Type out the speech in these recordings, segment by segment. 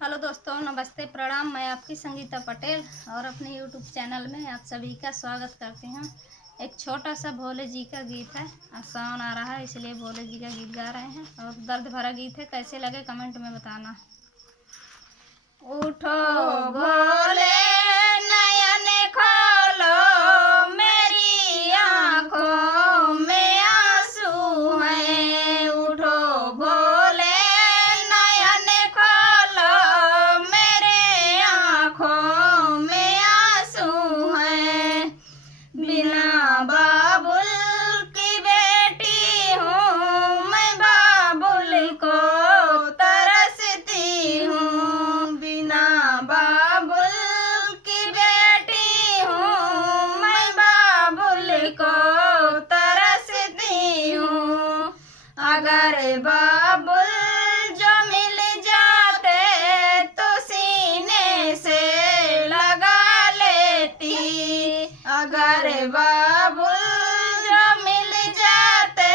Hello दोस्तों, नमस्ते, प्रणाम। मैं आपकी संगीता पटेल और अपने यूट्यूब चैनल में आप सभी का स्वागत करती हूँ। एक छोटा सा भोले जी का गीत है। सावन आ रहा है इसलिए भोले जी का गीत गा रहे हैं और दर्द भरा गीत है। कैसे लगे कमेंट में बताना। उठो भोले नयन खोलो, मेरी आँखों में आंसू हैं। उठो भोले नयन खोलो, मेरे आँखों में आंसू हैं। बिना बाबुल की बेटी हूँ मैं, बाबुल को तरसती हूँ। बिना बाबुल की बेटी हूँ मैं, बाबुल को तरसती हूँ। अगर बाबुल जो मिल जाते तो सीने से लगा लेती। अगर बाबुल जो मिल जाते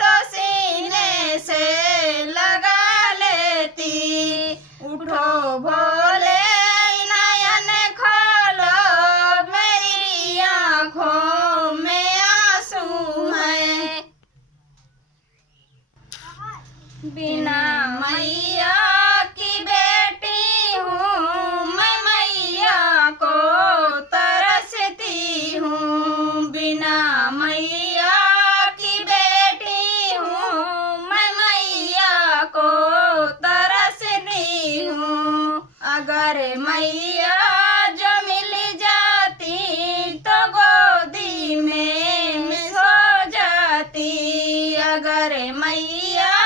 तो सीने से लगा लेती। उठो भोले नयन खोलो, मेरी आँखों में आंसू हैं। बिना मैया की बेटी हूँ मैं, मैया को तरसती हूँ। बिना मैया की बेटी हूँ मैं, मैया को तरसती हूँ। अगर मैया जो मिल जाती तो गोदी में सो जाती। अगर मैया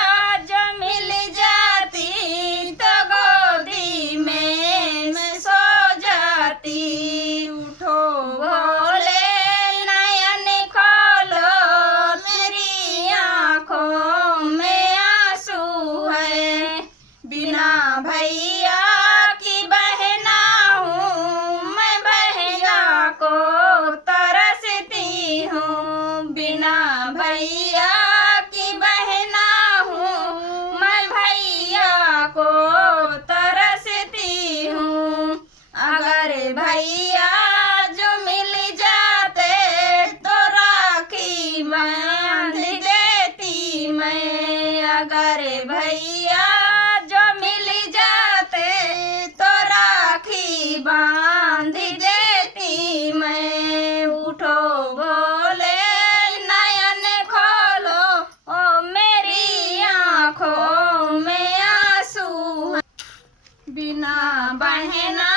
जो मिल जाती तो गोदी में सो जाती। उठो भोले नयन खोलो, मेरी आँखों में आंसू है। बिना भैया की बहना हूँ मैं, भैया को तरसती हूँ। बिना भैया की बहना हूँ मैं, भैया को तरसती हूँ। अगर भैया जो मिल जाते तो राखी बांध देती मैं। अगर भैया जो मिल जाते तो राखी बांध देती मैं। उठो भोले नयन खोलो, ओ मेरी आँखों में आंसू हैं। बिना बहना